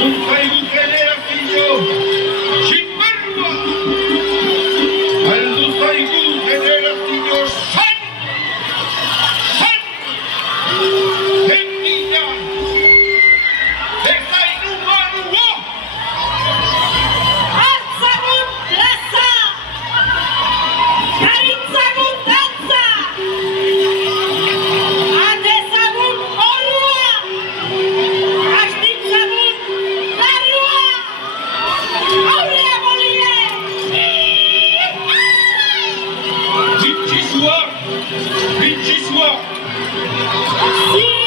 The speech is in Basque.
Un zaigu generazio txiperrua! Aldu zaigu generazio san! Teknika! Dezain humanua! Hartzagun plaza! Garitzagun dantza! Atezagun horua! Astitzagun larrua! Aurrea bolie! Bitxizua! Bitxizua! Zio!